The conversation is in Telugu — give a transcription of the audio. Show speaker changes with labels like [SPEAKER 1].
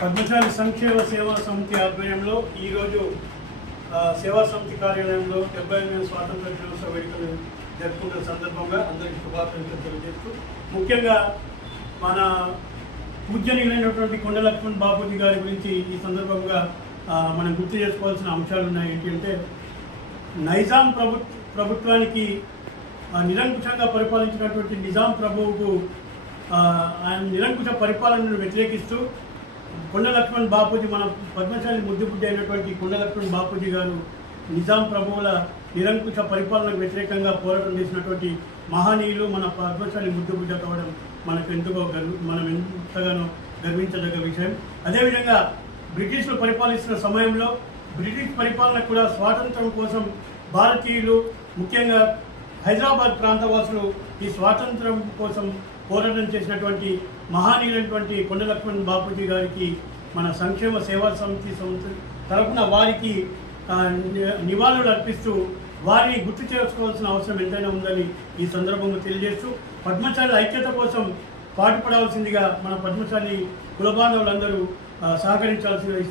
[SPEAKER 1] పద్మశాలి సంక్షేమ సేవా సమితి ఆధ్వర్యంలో ఈరోజు సేవా సమితి కార్యాలయంలో డెబ్బై ఎనిమిది స్వాతంత్ర దినోత్సవ వేడుకలు జరుపుకున్న సందర్భంగా అందరికీ శుభాకాంక్షలు తెలియజేస్తూ ముఖ్యంగా మన పూజనీయులైనటువంటి కొండ లక్ష్మణ్ బాపూజీ గారి గురించి ఈ సందర్భంగా మనం గుర్తు చేసుకోవాల్సిన అంశాలు ఉన్నాయి. ఏంటంటే నైజాం ప్రభు ప్రభుత్వానికి నిరంకుశంగా పరిపాలించినటువంటి నిజాం ప్రభువుకు ఆయన నిరంకుశ పరిపాలనను వ్యతిరేకిస్తూ కొండ లక్ష్మణ్ బాపూజీ మన పద్మశాలి ముద్దుబుద్ధి అయినటువంటి కొండ లక్ష్మణ్ బాపూజీ గారు నిజాం ప్రభువుల నిరంకుశ పరిపాలనకు వ్యతిరేకంగా పోరాటం చేసినటువంటి మహనీయులు మన పద్మశాలి ముద్దుబుద్ధ కావడం మనకు ఎంతగా గర్వ మనం ఎంతగానో గర్వించదగ్గ విషయం. అదేవిధంగా బ్రిటిష్లు పరిపాలిస్తున్న సమయంలో బ్రిటిష్ పరిపాలన కూడా స్వాతంత్రం కోసం భారతీయులు ముఖ్యంగా హైదరాబాద్ ప్రాంతవాసులు ఈ స్వాతంత్రం కోసం పోరాటం చేసినటువంటి మహానీయులైనటువంటి కొండ లక్ష్మణ్ బాపూజీ గారికి మన సంక్షేమ సేవా సమితి సంస్థ తరఫున వారికి నివాళులు అర్పిస్తూ వారిని గుర్తు చేసుకోవాల్సిన అవసరం ఎంతైనా ఉందని ఈ సందర్భంగా తెలియజేస్తూ పద్మశాలి ఐక్యత కోసం పాటుపడాల్సిందిగా మన పద్మశాలి కులబాంధవులందరూ సహకరించాల్సిన ఈ